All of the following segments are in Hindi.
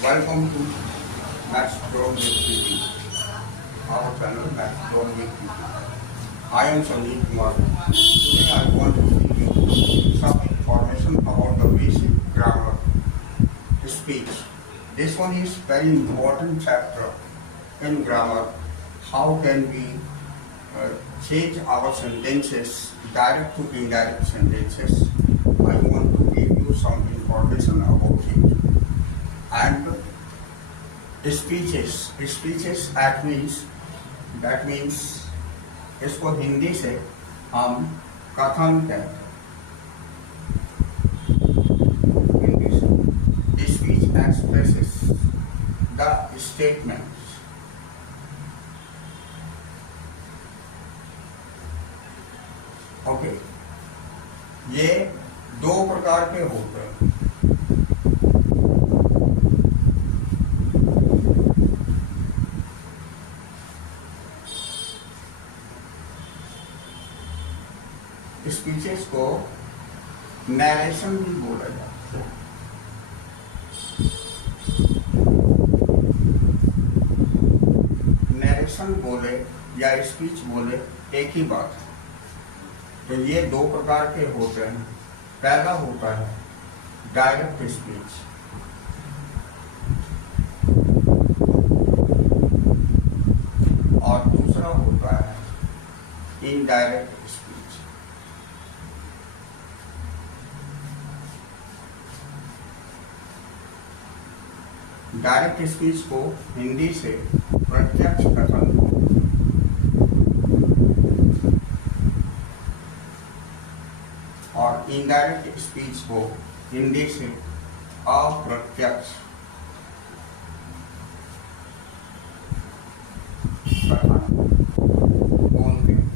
Welcome to Max Grown with PT, our channel Max Grown with PT. I am Sanjeev Kumar. Today I want to give you some information about the basic grammar speech. This one is very important chapter in grammar. How can we change our sentences, direct to indirect sentences? I want to give you some information about it. And speeches that means इसको हिंदी से हम कथन कहते हैं। Speech expresses the statements. Okay, ये दो प्रकार के होते हैं। स्पीचेस को नरेशन भी बोला जाता है। नरेशन बोले या स्पीच बोले एक ही बात है। तो ये दो प्रकार के होते हैं। पहला होता है डायरेक्ट स्पीच, और दूसरा होता है इनडायरेक्ट स्पीच। डायरेक्ट स्पीच को हिंदी से प्रत्यक्ष कथन, और इनडायरेक्ट स्पीच को हिंदी से अप्रत्यक्ष कथन बोलते हैं।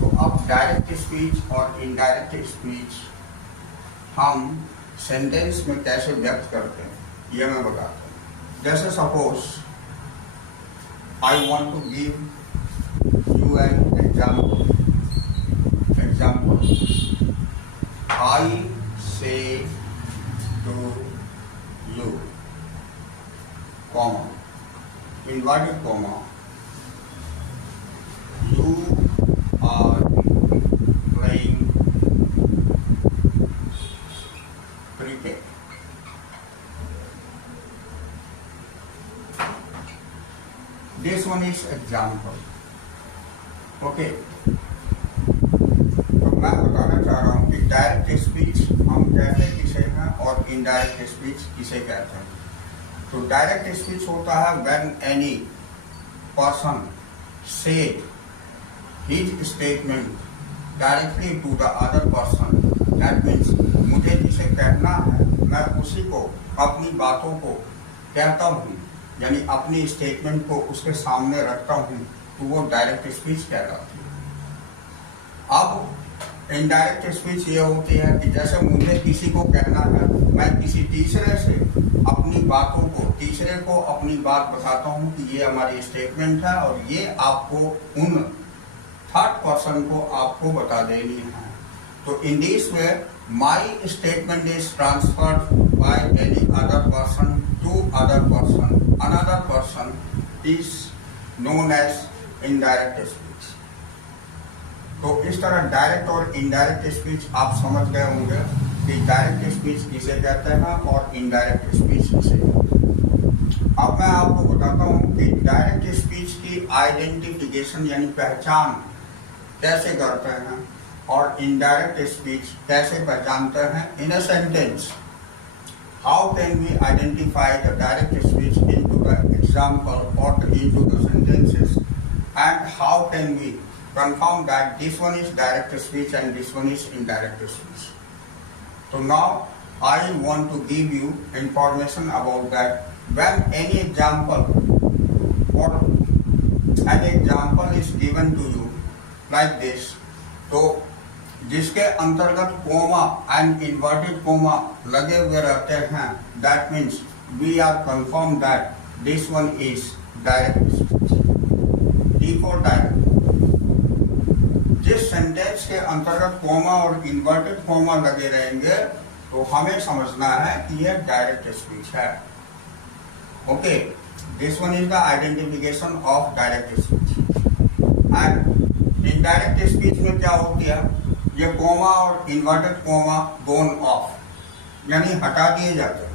तो अब डायरेक्ट स्पीच और इनडायरेक्ट स्पीच हम सेंटेंस में कैसे व्यक्त करते हैं ये मैं बताता हूँ। जैसे suppose I want to give you an example. I say to you, comma, inverted comma, you are playing cricket. This one is example. Okay. तो मैं बताना चाह रहा हूँ कि डायरेक्ट स्पीच हम कहते किसे हैं और इनडायरेक्ट स्पीच किसे कहते हैं। तो डायरेक्ट स्पीच होता है when any person say his statement directly to the other person. That means मुझे जिसे कहना है मैं उसी को अपनी बातों को कहता हूँ, यानी अपनी स्टेटमेंट को उसके सामने रखता हूँ, तो वो डायरेक्ट स्पीच कहलाती है। अब इनडायरेक्ट स्पीच ये होती है कि जैसे मुझे किसी को कहना है, मैं किसी तीसरे से अपनी बातों को, तीसरे को अपनी बात बताता हूँ कि ये हमारी स्टेटमेंट है और ये आपको उन थर्ड पर्सन को आपको बता देनी है। तो in this way my statement is transferred by any other person to other person. Another person is known as indirect speech. तो इस तरह डायरेक्ट और इनडायरेक्ट स्पीच आप समझ गए होंगे कि डायरेक्ट स्पीच किसे कहते हैं और इनडायरेक्ट स्पीच किसे। अब मैं आपको बताता हूँ कि डायरेक्ट स्पीच की आइडेंटिफिकेशन यानी पहचान कैसे करते हैं और इनडायरेक्ट स्पीच कैसे पहचानते हैं in a sentence. How can we identify the direct speech into the example or into the sentences, and how can we confirm that this one is direct speech and this one is indirect speech? So now I want to give you information about that. When any example or an example is given to you like this, तो जिसके अंतर्गत कोमा एंड इन्वर्टेड कोमा लगे हुए रहते हैं, that means we are confirm that this one is direct speech. D for direct. जिस सेंटेंस के अंतर्गत कोमा और इन्वर्टेड कोमा लगे रहेंगे तो हमें समझना है कि यह डायरेक्ट स्पीच है। Okay, this one is the identification of direct speech. And indirect speech में क्या होती है, ये कोमा और इन्वर्टेड कोमा गोन ऑफ, यानी हटा दिए जाते हैं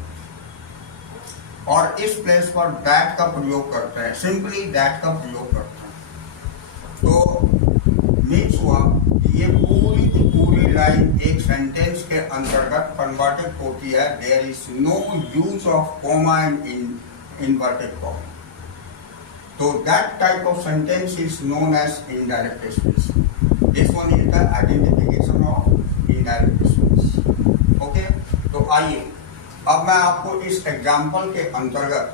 और इस प्लेस पर दैट का प्रयोग करते हैं, सिंपली दैट का प्रयोग करते हैं। तो मीन्स हुआ ये पूरी की पूरी लाइन एक सेंटेंस के अंतर्गत कन्वर्टेड होती है। There is no use of comma and inverted comma. तो that type of sentence is known as indirect speech. This one is the identification of indirect speech. Okay, तो आइए अब मैं आपको इस एग्जाम्पल के अंतर्गत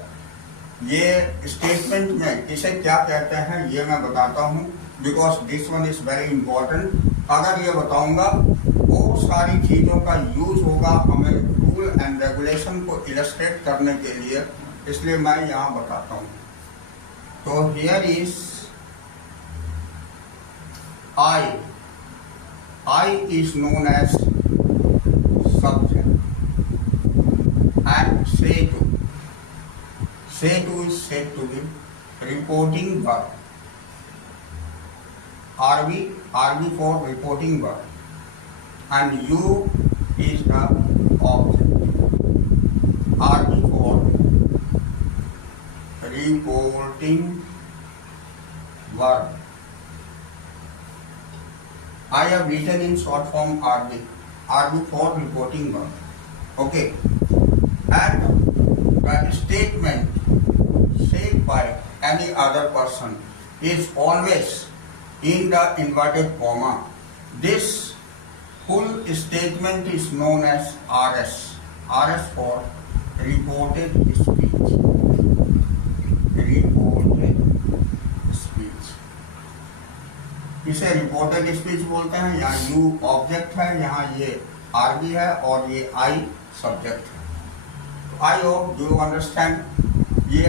ये स्टेटमेंट में इसे क्या कहते हैं ये मैं बताता हूँ, because this one is very important. अगर ये बताऊंगा वो सारी चीजों का यूज होगा हमें रूल एंड रेगुलेशन को इलस्ट्रेट करने के लिए, इसलिए मैं यहाँ बताता हूँ। तो here is I is known as subject and say to is said to be reporting verb. RV for reporting verb, and you is the object. RV for reporting verb. I have written in short form RV for reporting verb. Okay. And the statement said by any other person is always in the inverted comma. This full statement is known as RS. RS for reported speech. Reported speech. इसे रिपोर्टेड स्पीच बोलते हैं। यहाँ यू ऑब्जेक्ट है, यहाँ ये आरबी है और ये आई सब्जेक्ट है। आई होप यू अंडरस्टैंड ये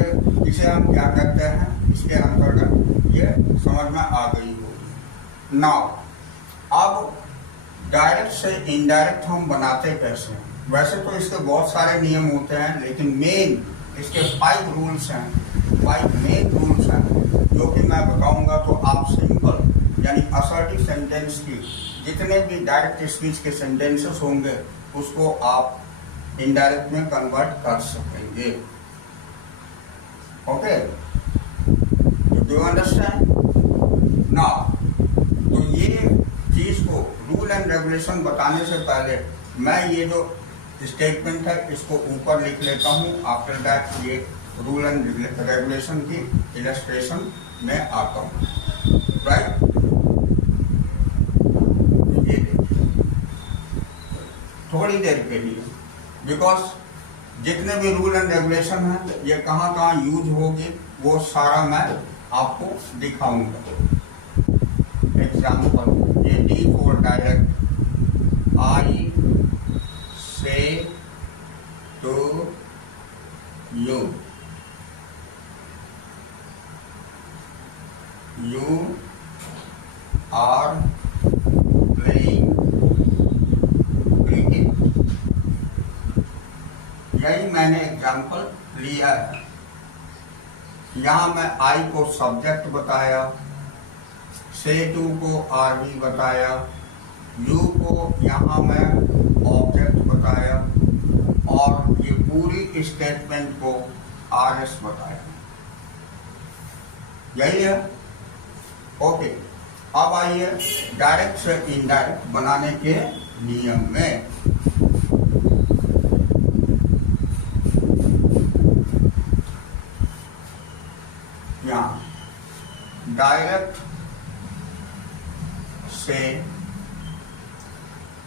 इसे हम क्या करते हैं, इसके अंतर्गत ये समझ में आ गई होगी। नाउ अब डायरेक्ट से इनडायरेक्ट हम बनाते कैसे हैं? वैसे तो इसके बहुत सारे नियम होते हैं, लेकिन मेन इसके 5 रूल्स हैं, 5 मेन रूल्स हैं जो कि मैं बताऊंगा। तो आप सिंपल यानी असर्टिव सेंटेंस की जितने भी डायरेक्ट स्पीच के सेंटेंसेस होंगे उसको आप इनडायरेक्ट में कन्वर्ट कर सकेंगे। Okay, do you understand now? तो ये चीज को रूल एंड रेगुलेशन बताने से पहले मैं ये जो स्टेटमेंट है इसको ऊपर लिख लेता हूँ। आफ्टर दैट ये रूल एंड रेगुलेशन की इलस्ट्रेशन में आता हूँ। राइट, ये थोड़ी देर के लिए, बिकॉज जितने भी रूल एंड रेगुलेशन हैं ये कहाँ कहाँ यूज होगी वो सारा मैं आपको दिखाऊंगा। एग्जाम्पल, ये D for direct, I say to you, you are playing cricket. यही मैंने एग्जाम्पल लिया है। यहाँ मैं आई को सब्जेक्ट बताया, से टू को आरवी बताया, यू को यहाँ मैं ऑब्जेक्ट बताया और ये पूरी स्टेटमेंट को आरएस बताया। यही है। ओके, अब आइए डायरेक्ट से इनडायरेक्ट बनाने के नियम में। यहाँ डायरेक्ट से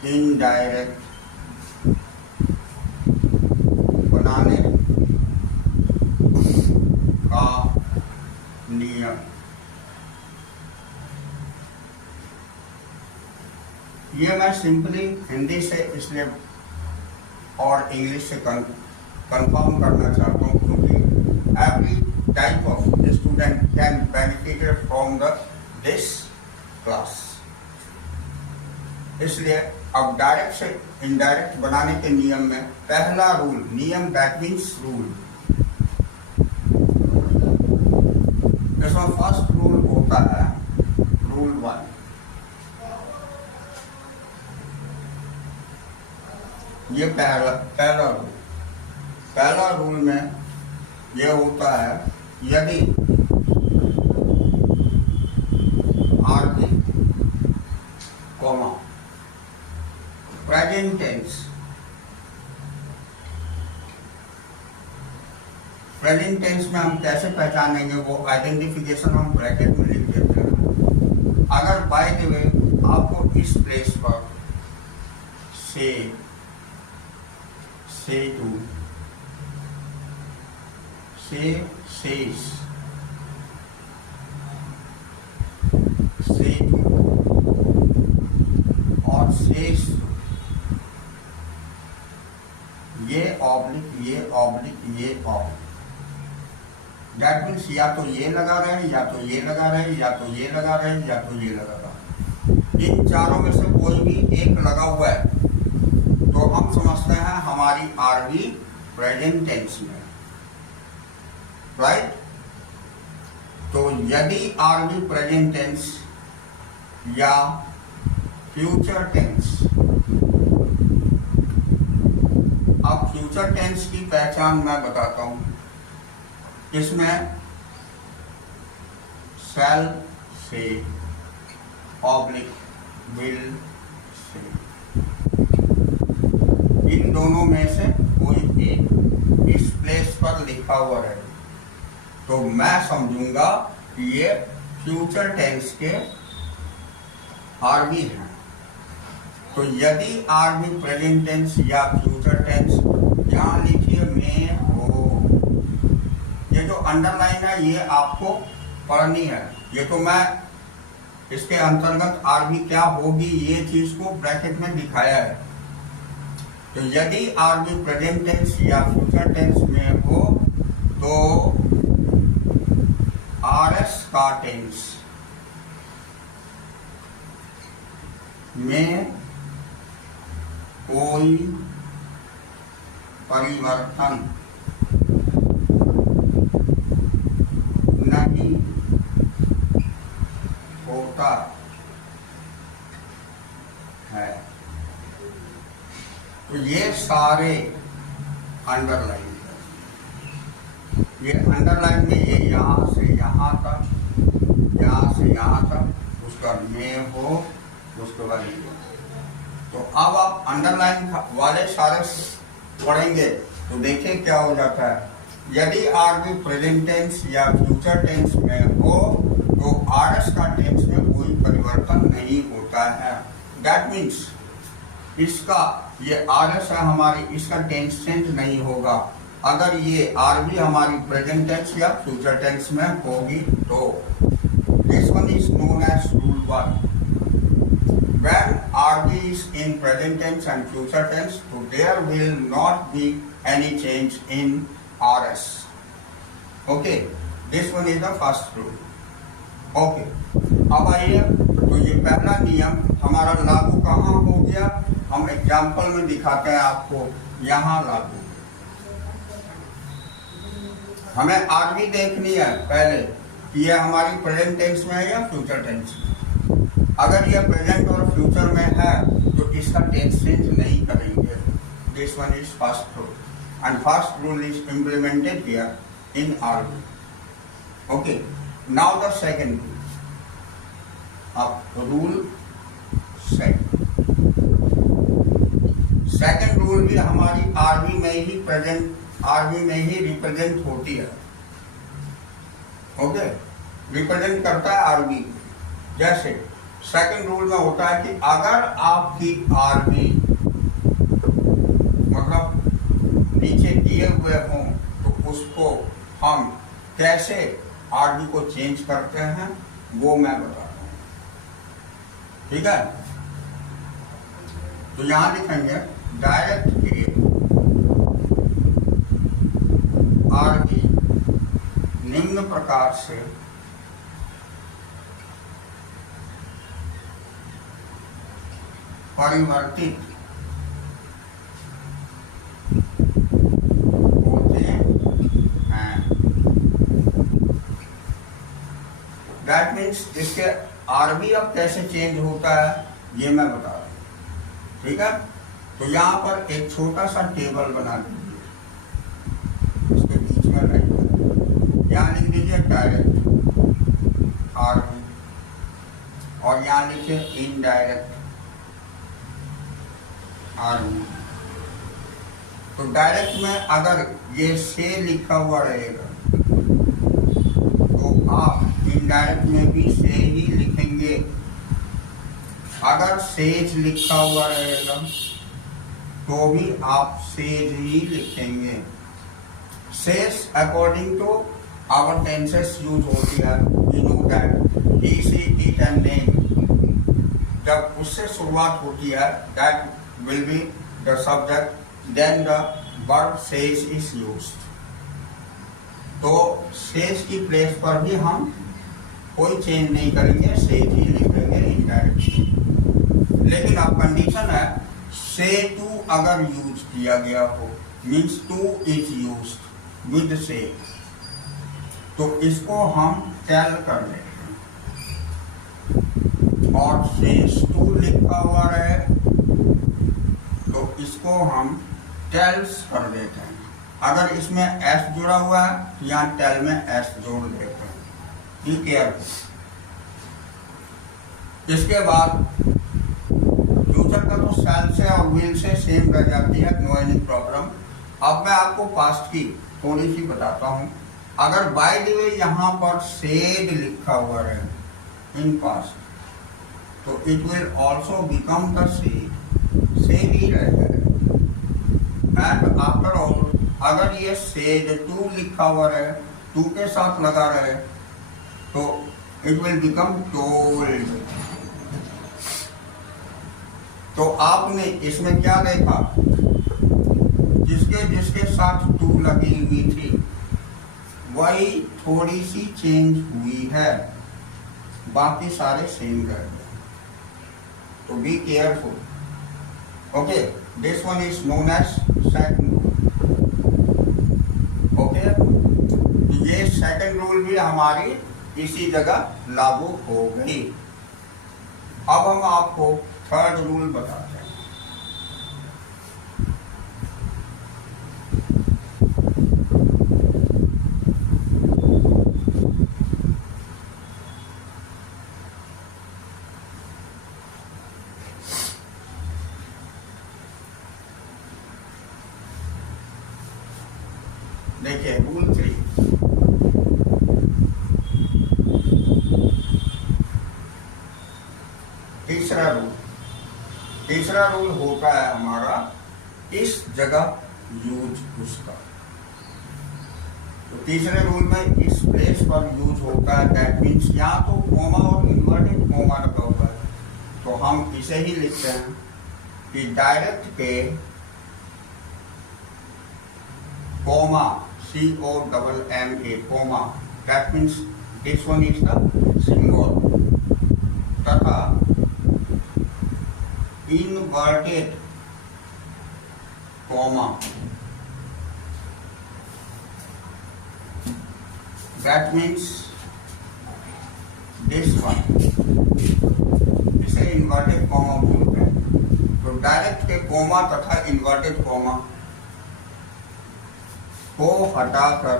इनडायरेक्ट बनाने का नियम। ये मैं सिंपली हिंदी से इसलिए और इंग्लिश से कंफर्म करना चाहता हूँ, क्योंकि every type of student can benefit from this class. इसलिए अब डायरेक्ट से इनडायरेक्ट बनाने के नियम में पहला रूल, नियम दैट मीन्स रूल, इसका फर्स्ट रूल होता है रूल 1। ये पहला रूल में ये होता है, यदि RB comma present tense, present tense में हम कैसे पहचानेंगे, वो आइडेंटिफिकेशन हम ब्रैकेट में लिख देते हैं। अगर बाय द वे आपको इस प्लेस पर से टू से सेस से टू और शेष ये ऑब्लिक ये ऑब्लिक ये ऑब्लिक, दैट मीन्स या तो ये लगा रहे हैं, या तो ये लगा रहे हैं, या तो ये लगा रहे हैं, या तो ये लगा रहा है। इन चारों में से कोई भी एक लगा हुआ है तो हम समझते हैं हमारी आरबी प्रेजेंट टेंस में, राइट। तो यदि आरबी प्रेजेंट टेंस या फ्यूचर टेंस, अब फ्यूचर टेंस की पहचान मैं बताता हूं। इसमें शैल से ऑब्लिक विल से, इन दोनों में से कोई एक इस प्लेस पर लिखा हुआ रहे तो मैं समझूंगा कि ये फ्यूचर टेंस के आरबी हैं। तो यदि आरबी प्रेजेंट टेंस या फ्यूचर टेंस, यहां लिखिए मैं हो, ये जो अंडरलाइन है ये आपको पढ़नी है। ये तो मैं इसके अंतर्गत आरबी क्या होगी ये चीज को ब्रैकेट में दिखाया है। तो यदि आरबी प्रेजेंट टेंस या फ्यूचर टेंस में हो तो आरएस का टेंस में कोई परिवर्तन नहीं होता है। तो ये सारे अंडरलाइन है, ये अंडरलाइन में ये यहां से यहां तक, यहां से यहां तक, उसका में हो, उसके बाद ये। तो अब आप अंडरलाइन वाले सारे पढ़ेंगे तो देखिए क्या हो जाता है। यदि आरबी प्रेजेंट टेंस या फ्यूचर टेंस में हो तो आरएस का टेंस में कोई परिवर्तन नहीं होता है। दैट मीन्स इसका ये आरएस है हमारी, इसका टेंस चेंज नहीं होगा। अगर ये आरबी हमारी प्रेजेंट टेंस या फ्यूचर टेंस में होगी तो this one is known as rule 1। When RB is in present tense and future tense, so there will not be any change in RS. Okay, this one is the first rule. Okay, अब आइए, तो ये पहला नियम हमारा लागू कहाँ हो गया, हम एग्जाम्पल में दिखाते हैं आपको। यहाँ लागू, हमें आरबी देखनी है पहले कि ये हमारी प्रेजेंट टेंस में है या फ्यूचर टेंस में। अगर ये प्रेजेंट और फ्यूचर में है तो इसका टेंस चेंज नहीं करेंगे। This one is first rule and first rule is implemented here in RB. Okay, now the second rule. अब रूल सेकंड रूल भी हमारी आरबी में ही प्रेजेंट, आरबी में ही रिप्रेजेंट होती है। ओके, रिप्रेजेंट करता है आरबी। जैसे सेकंड रूल में होता है कि अगर आपकी आरबी मतलब नीचे दिए हुए हों तो उसको हम कैसे आरबी को चेंज करते हैं वो मैं बताता हूं, ठीक है। तो यहां लिखेंगे डायरेक्ट आरबी निम्न प्रकार से परिवर्तित होते हैं। दैट मीन्स इसके आरबी अब कैसे चेंज होता है ये मैं बता रहा हूँ, ठीक है। तो यहाँ पर एक छोटा सा टेबल बना दीजिए, इसके बीच में रहेगा, यहाँ लिख दीजिए डायरेक्ट आरबी और यहाँ लिखिए इनडायरेक्ट आरबी। तो डायरेक्ट में अगर ये से लिखा हुआ रहेगा तो आप इनडायरेक्ट में भी से ही लिखेंगे। अगर सेज लिखा हुआ रहेगा तो भी आप सेज ही लिखेंगे। Says according to our tenses use होती है, we know that he she it and name. जब उससे शुरुआत होती है that will be the subject, then the verb says is used. तो सेज की प्लेस पर भी हम कोई चेंज नहीं करेंगे, सेज ही लिखेंगे इनडायरेक्टली। लेकिन अब कंडीशन है से टू अगर यूज किया गया हो, means two is used with से, तो इसको हम टेल कर देते हैं। और सेज टू लिखा हुआ रहे तो इसको हम टेल्स कर देते हैं। अगर इसमें एस जुड़ा हुआ है तो यहाँ टेल में एस जोड़ देते हैं। Be careful. इसके बाद फ्यूचर का तो सेल से और विल से सेम रह जाती है, नो एनी प्रॉब्लम। अब मैं आपको पास्ट की थोड़ी सी बताता हूँ। अगर बाय द वे यहाँ पर सेड लिखा हुआ रहे इन पास्ट, तो it will also become the said ही रहेगा। एंड आफ्टर ऑल अगर ये सेड टू लिखा हुआ रहे, टू के साथ लगा रहे, तो इट विल बिकम टोल्ड। तो आपने इसमें क्या देखा, जिसके जिसके साथ टू लगी हुई थी वही थोड़ी सी चेंज हुई है, बाकी सारे सेम रह गए। तो be careful. Okay, this one is known as second rule. Okay, तो ये सेकंड रूल भी हमारी इसी जगह लागू हो गई। अब हम आपको थर्ड रूल बताते हैं। देखिए रूल 3, तीसरा रूल होता है हमारा इस जगह यूज उसका। तो तीसरे रूल में इस प्लेस पर यूज होता है, दैट मीन्स यहाँ तो कोमा और इन्वर्टेड कोमा लगा हुआ है, तो हम इसे ही लिखते हैं कि डायरेक्ट के comma COMMA comma, that means this one is the symbol, तथा inverted comma, that means this one, इसे inverted comma बोलते हैं। तो डायरेक्ट के कोमा तथा inverted comma को हटाकर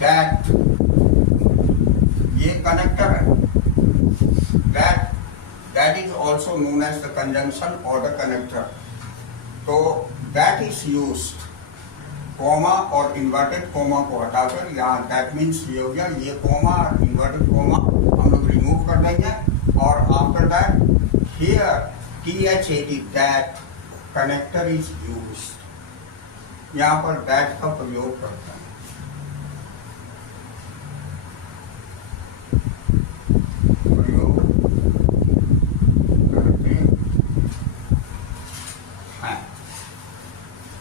that, ये कनेक्टर है, that is also known as the conjunction or the connector। तो that is used, कोमा और इन्वर्टेड कोमा को हटाकर यहाँ that means ये हो गया, ये कोमा और इन्वर्टेड कोमा हम लोग रिमूव कर देंगे, और after that here THAT, that connector is used, यहाँ पर that का प्रयोग करते हैं।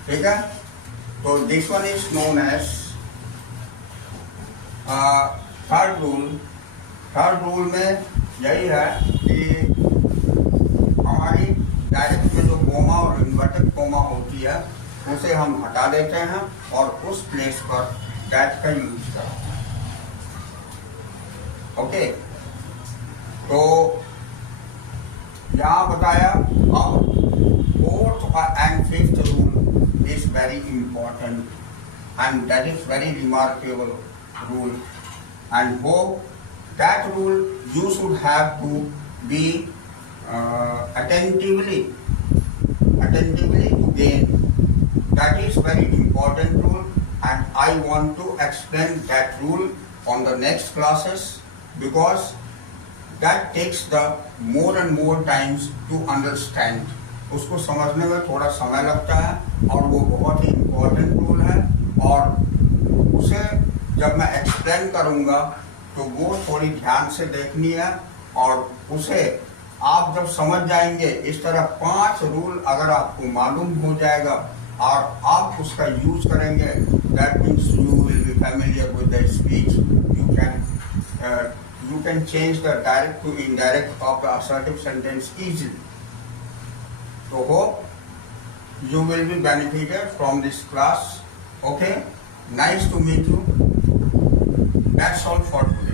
ठीक है, तो this one is known as third rule. Third rule में यही है कि हमारी डायरेक्ट में जो कोमा और इन्वर्टेड कोमा होती है उसे हम हटा देते हैं और उस प्लेस पर दैट का यूज करते हैं। ओके, तो यहाँ बताया अब fourth and fifth rule is very important and that is very remarkable rule, and hope that rule you should have to be attentively again. That is very important rule, and I want to explain that rule on the next classes because that takes the more and more times to understand. उसको समझने में थोड़ा समय लगता है और वो बहुत ही इम्पोर्टेंट रूल है, और उसे जब मैं एक्सप्लेन करूंगा तो वो थोड़ी ध्यान से देखनी है, और उसे आप जब समझ जाएंगे, इस तरह 5 रूल अगर आपको मालूम हो जाएगा और आप उसका यूज करेंगे, that means you will be familiar with the speech, you can change the direct to indirect of the assertive sentence easily. So hope you will be benefited from this class. Okay, nice to meet you. That's all for today.